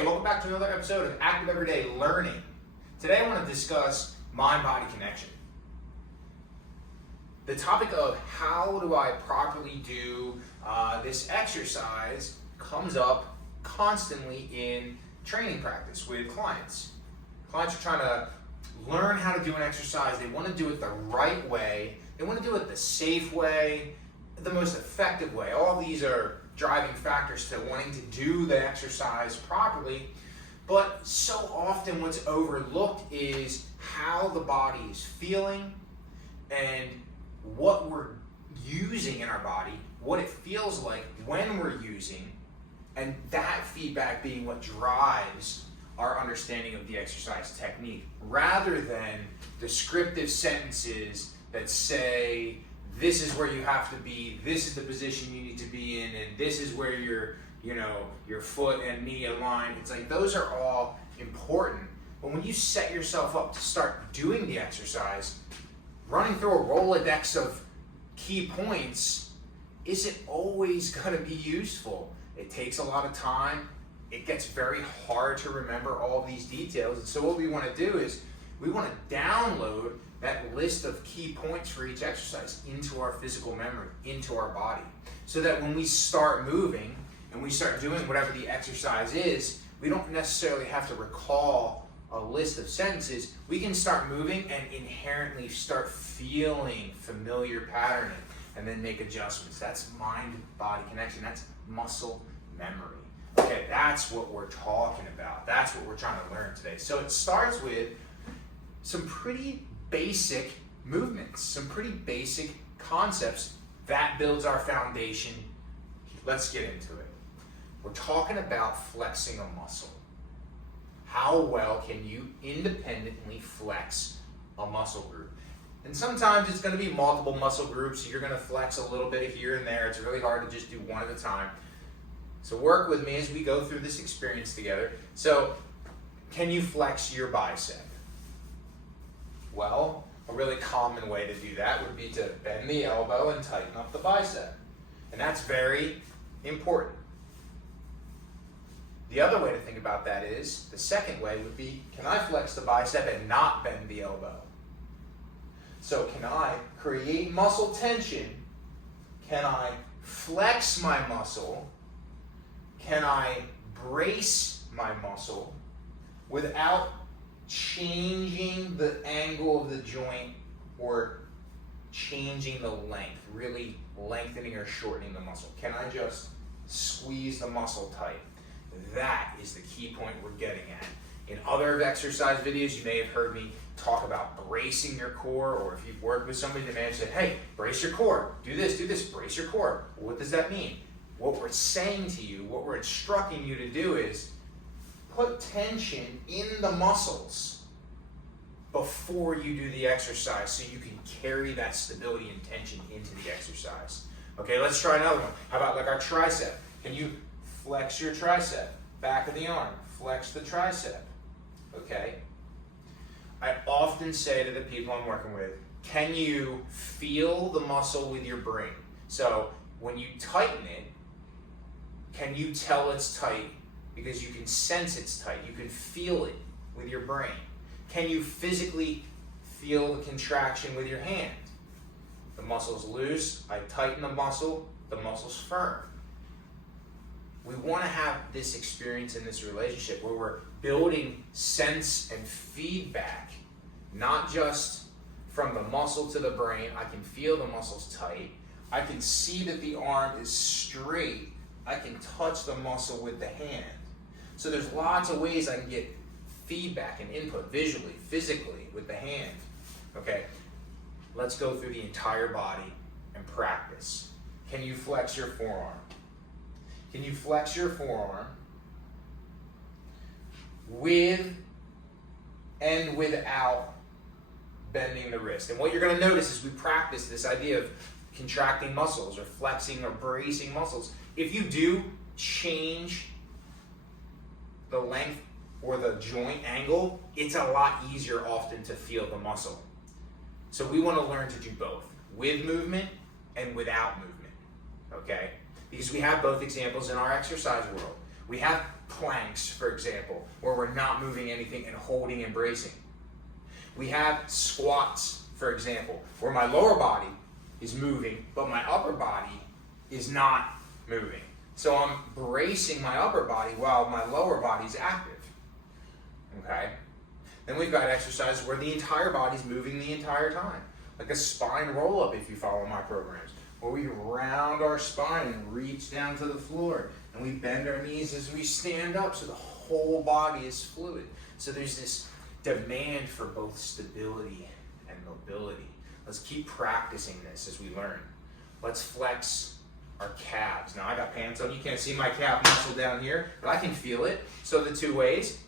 Hey, welcome back to another episode of Active Everyday Learning. Today I want to discuss mind-body connection. The topic of how do I properly do this exercise comes up constantly in training practice with clients. Clients are trying to learn how to do an exercise. They want to do it the right way. They want to do it the safe way, the most effective way. All these are driving factors to wanting to do the exercise properly, but so often what's overlooked is how the body is feeling and what we're using in our body, what it feels like when we're using, and that feedback being what drives our understanding of the exercise technique, rather than descriptive sentences that say, this is where you have to be, this is the position you need to be in, and this is where your foot and knee align. It's like those are all important. But when you set yourself up to start doing the exercise, running through a Rolodex of key points isn't always going to be useful. It takes a lot of time. It gets very hard to remember all these details. And so what we want to do is we want to download that list of key points for each exercise into our physical memory, into our body, so that when we start moving and we start doing whatever the exercise is, we don't necessarily have to recall a list of sentences. We can start moving and inherently start feeling familiar patterning and then make adjustments. That's mind-body connection. That's muscle memory. Okay, that's what we're talking about. That's what we're trying to learn today. So it starts with some pretty basic movements, some pretty basic concepts that builds our foundation. Let's get into it. We're talking about flexing a muscle. How well can you independently flex a muscle group? And sometimes it's going to be multiple muscle groups. You're going to flex a little bit here and there. It's really hard to just do one at a time. So work with me as we go through this experience together. So, can you flex your bicep? Well, a really common way to do that would be to bend the elbow and tighten up the bicep. And that's very important. The other way to think about that is, the second way would be, can I flex the bicep and not bend the elbow? So can I create muscle tension? Can I flex my muscle? Can I brace my muscle without changing the angle of the joint or changing the length, really lengthening or shortening the muscle? Can I just squeeze the muscle tight? That is the key point we're getting at. In other exercise videos, you may have heard me talk about bracing your core, or if you've worked with somebody, they may have said, hey, brace your core, do this, brace your core. What does that mean? What we're saying to you, what we're instructing you to do is put tension in the muscles before you do the exercise so you can carry that stability and tension into the exercise. Okay, let's try another one. How about like our tricep? Can you flex your tricep? Back of the arm, flex the tricep. Okay? I often say to the people I'm working with, can you feel the muscle with your brain? So when you tighten it, can you tell it's tight? Because you can sense it's tight. You can feel it with your brain. Can you physically feel the contraction with your hand? The muscle's loose, I tighten the muscle's firm. We want to have this experience in this relationship where we're building sense and feedback, not just from the muscle to the brain. I can feel the muscles tight. I can see that the arm is straight. I can touch the muscle with the hand. So there's lots of ways I can get feedback and input visually, physically, with the hand. Okay, let's go through the entire body and practice. Can you flex your forearm? Can you flex your forearm with and without bending the wrist? And what you're going to notice is we practice this idea of contracting muscles or flexing or bracing muscles. If you do change the length or the joint angle, it's a lot easier often to feel the muscle. So we want to learn to do both, with movement and without movement, okay? Because we have both examples in our exercise world. We have planks, for example, where we're not moving anything and holding and bracing. We have squats, for example, where my lower body is moving, but my upper body is not moving. So I'm bracing my upper body while my lower body is active. Okay? Then we've got exercises where the entire body's moving the entire time. Like a spine roll-up if you follow my programs, where we round our spine and reach down to the floor. And we bend our knees as we stand up so the whole body is fluid. So there's this demand for both stability and mobility. Let's keep practicing this as we learn. Let's flex our calves. Now I got pants on, you can't see my calf muscle down here, but I can feel it. So the two ways,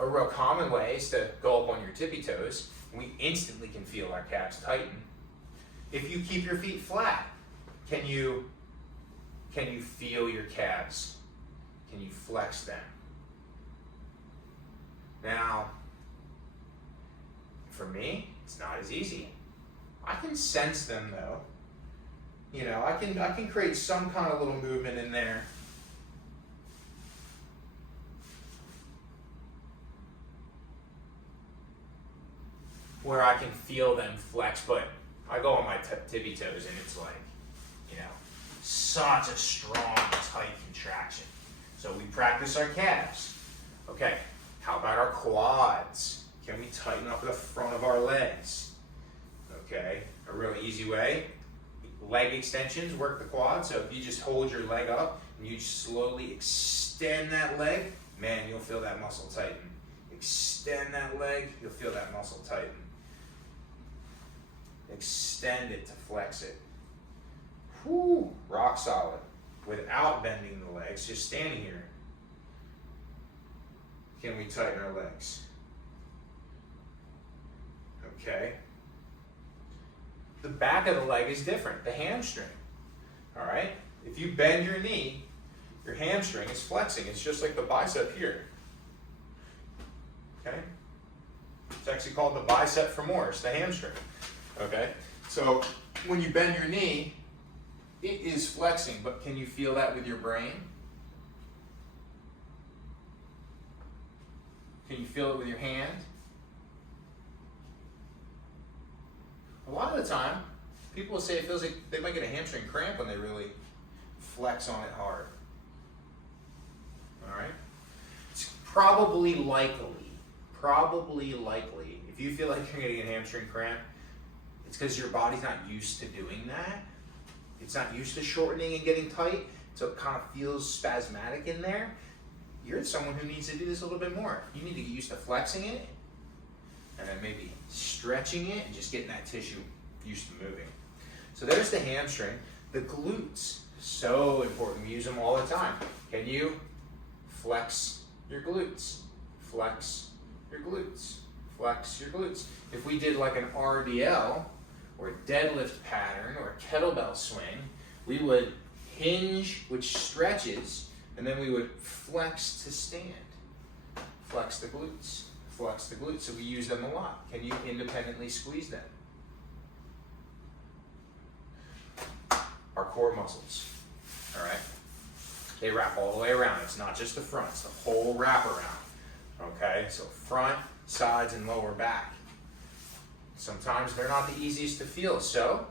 a real common way is to go up on your tippy toes. We instantly can feel our calves tighten. If you keep your feet flat, can you feel your calves? Can you flex them? Now, for me, it's not as easy. I can sense them though. You know, I can create some kind of little movement in there. Where I can feel them flex, but I go on my tippy toes and it's like, you know, such a strong, tight contraction. So we practice our calves. Okay, how about our quads? Can we tighten up the front of our legs? Okay, a really easy way. Leg extensions work the quad. So if you just hold your leg up and you slowly extend that leg, man, you'll feel that muscle tighten. Extend that leg, you'll feel that muscle tighten. Extend it to flex it. Whoo, rock solid. Without bending the legs, just standing here. Can we tighten our legs? Okay. The back of the leg is different, the hamstring. All right? If you bend your knee, your hamstring is flexing. It's just like the bicep here. Okay? It's actually called the bicep femoris, the hamstring. Okay? So when you bend your knee, it is flexing, but can you feel that with your brain? Can you feel it with your hand? A lot of the time, people will say it feels like they might get a hamstring cramp when they really flex on it hard. All right? It's probably likely, if you feel like you're getting a hamstring cramp, it's because your body's not used to doing that. It's not used to shortening and getting tight, so it kind of feels spasmatic in there. You're someone who needs to do this a little bit more. You need to get used to flexing it, and then maybe stretching it and just getting that tissue used to moving. So there's the hamstring. The glutes, so important. We use them all the time. Can you flex your glutes? Flex your glutes. Flex your glutes. If we did like an RDL, or a deadlift pattern, or a kettlebell swing, we would hinge, which stretches, and then we would flex to stand. Flex the glutes. Flex the glutes. So we use them a lot. Can you independently squeeze them? Our core muscles. All right? They wrap all the way around. It's not just the front, it's the whole wraparound. Okay? So front, sides, and lower back. Sometimes they're not the easiest to feel. So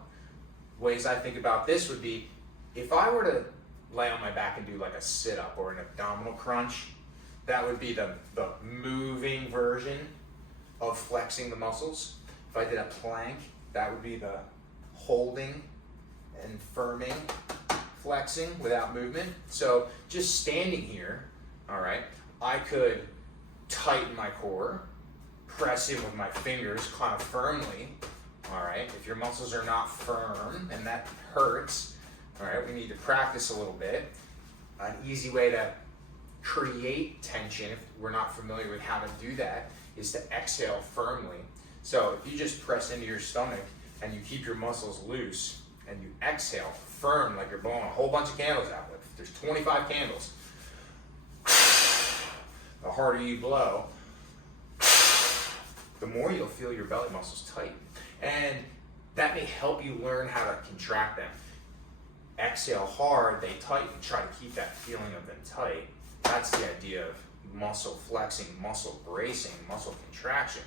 ways I think about this would be, if I were to lay on my back and do like a sit-up or an abdominal crunch, that would be the moving version of flexing the muscles. If I did a plank, that would be the holding and firming, flexing without movement. So just standing here, all right, I could tighten my core, press in with my fingers kind of firmly, all right? If your muscles are not firm and that hurts, all right, we need to practice a little bit. An easy way to create tension, if we're not familiar with how to do that, is to exhale firmly. So if you just press into your stomach and you keep your muscles loose and you exhale firm like you're blowing a whole bunch of candles out. If there's 25 candles, the harder you blow, the more you'll feel your belly muscles tighten. And that may help you learn how to contract them. Exhale hard, they tighten. Try to keep that feeling of them tight. That's the idea of muscle flexing, muscle bracing, muscle contraction.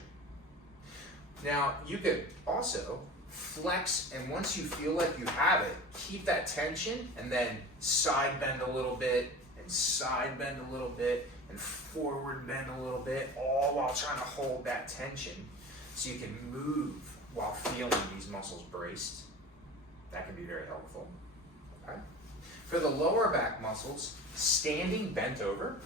Now, you could also flex, and once you feel like you have it, keep that tension and then side bend a little bit, and side bend a little bit, and forward bend a little bit, all while trying to hold that tension so you can move while feeling these muscles braced. That can be very helpful. Okay? For the lower back muscles, standing bent over.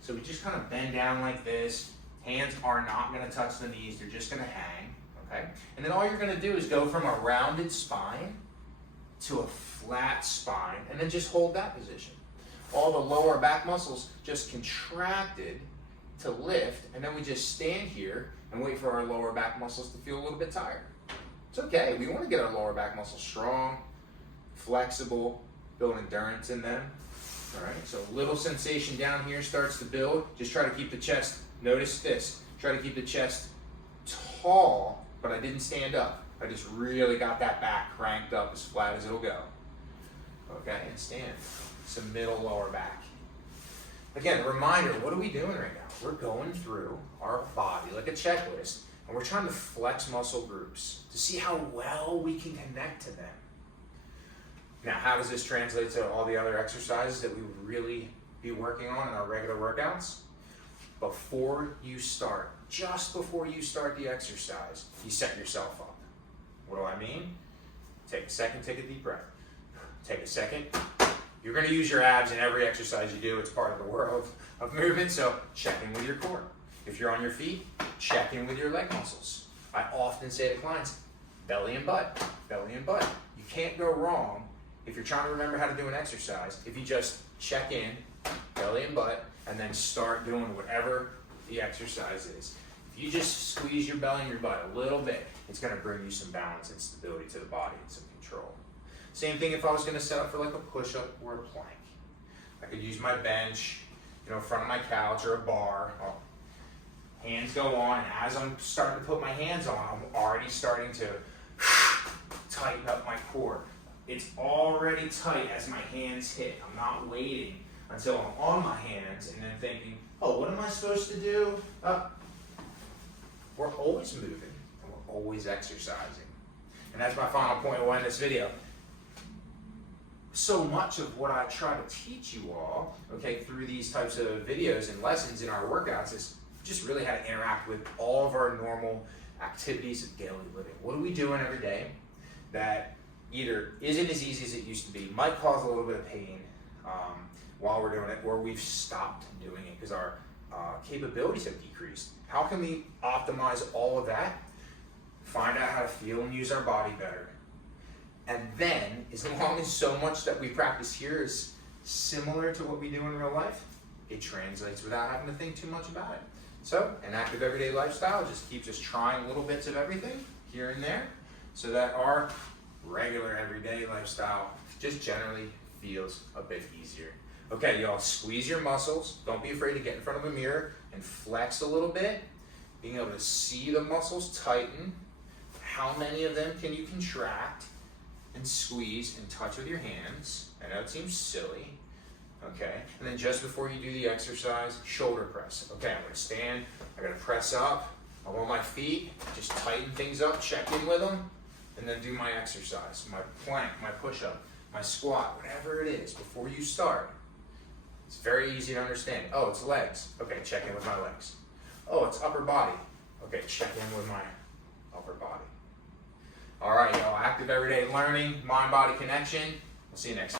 So we just kind of bend down like this. Hands are not going to touch the knees, they're just going to hang. Okay? And then all you're going to do is go from a rounded spine to a flat spine, and then just hold that position. All the lower back muscles just contracted to lift, and then we just stand here and wait for our lower back muscles to feel a little bit tired. It's okay. We want to get our lower back muscles strong, flexible, build endurance in them. All right, so little sensation down here starts to build. Just try to keep the chest, notice this, try to keep the chest tall, but I didn't stand up. I just really got that back cranked up as flat as it'll go. Okay, and stand. Some middle lower back. Again, a reminder, what are we doing right now? We're going through our body like a checklist, and we're trying to flex muscle groups to see how well we can connect to them. Now, how does this translate to all the other exercises that we would really be working on in our regular workouts? Before you start, just before you start the exercise, you set yourself up. What do I mean? Take a second, take a deep breath. Take a second. You're going to use your abs in every exercise you do. It's part of the world of movement, so check in with your core. If you're on your feet, check in with your leg muscles. I often say to clients, belly and butt, belly and butt. You can't go wrong if you're trying to remember how to do an exercise, if you just check in, belly and butt, and then start doing whatever the exercise is. If you just squeeze your belly and your butt a little bit, it's going to bring you some balance and stability to the body and some control. Same thing if I was going to set up for like a push-up or a plank. I could use my bench, in front of my couch or a bar. Hands go on, and as I'm starting to put my hands on, I'm already starting to tighten up my core. It's already tight as my hands hit. I'm not waiting until I'm on my hands and then thinking, oh, what am I supposed to do? We're always moving, and we're always exercising. And that's my final point we'll end this video. So much of what I try to teach you all, okay, through these types of videos and lessons in our workouts is just really how to interact with all of our normal activities of daily living. What are we doing every day that either isn't as easy as it used to be, might cause a little bit of pain while we're doing it, or we've stopped doing it because our capabilities have decreased. How can we optimize all of that? Find out how to feel and use our body better. And then, as long as so much that we practice here is similar to what we do in real life, it translates without having to think too much about it. So, an active everyday lifestyle just keeps us trying little bits of everything here and there so that our regular everyday lifestyle just generally feels a bit easier. Okay, y'all, squeeze your muscles. Don't be afraid to get in front of a mirror and flex a little bit. Being able to see the muscles tighten. How many of them can you contract and squeeze and touch with your hands? I know it seems silly. Okay, and then just before you do the exercise, shoulder press. Okay, I'm gonna stand, I'm gonna press up, I'm on my feet, just tighten things up, check in with them, and then do my exercise, my plank, my push-up, my squat, whatever it is, before you start. It's very easy to understand. Oh, it's legs. Okay, check in with my legs. Oh, it's upper body. Okay, check in with my upper body. All right, y'all, active everyday learning, mind-body connection. We'll see you next time.